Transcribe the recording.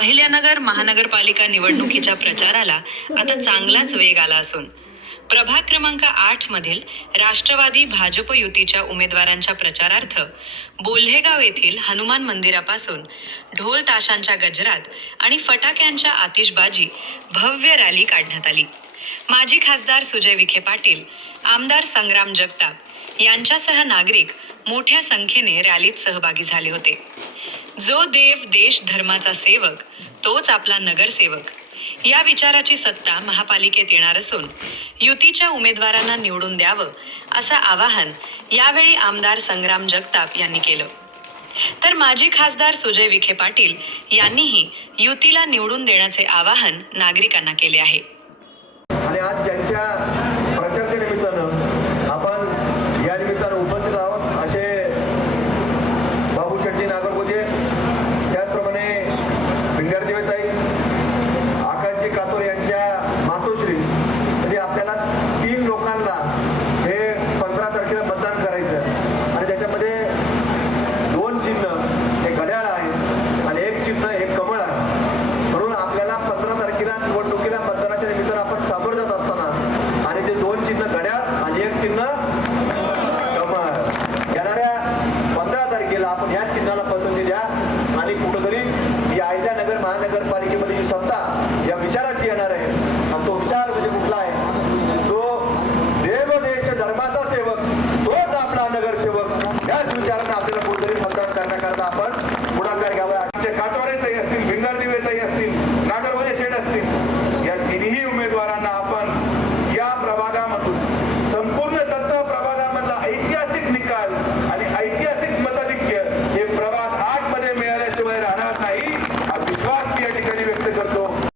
अहिल्यानगर महानगरपालिका निवडणुकीच्या प्रचाराला आता चांगलाच वेग आला असून प्रभाग क्रमांक 8 मधील राष्ट्रवादी भाजप युतीच्या उमेदवारांच्या प्रचारार्थ बोल्हेगाव येथील हनुमान मंदिरापासून ढोल ताशांच्या गजरात आणि फटाक्यांच्या आतिषबाजी भव्य रॅली काढण्यात आली. माजी खासदार सुजय विखे पाटील, आमदार संग्राम जगताप यांच्यासह नागरिक मोठ्या संख्येने रॅलीत सहभागी झाले होते. जो देव देश धर्माचा सेवक तोच आपला नगरसेवक या विचाराची सत्ता महापालिकेत येणार असून युतीच्या उमेदवारांना निवडून द्यावं असं आवाहन यावेळी आमदार संग्राम जगताप यांनी केलं. तर माजी खासदार सुजय विखे पाटील यांनीही युतीला निवडून देण्याचे आवाहन नागरिकांना केले आहे.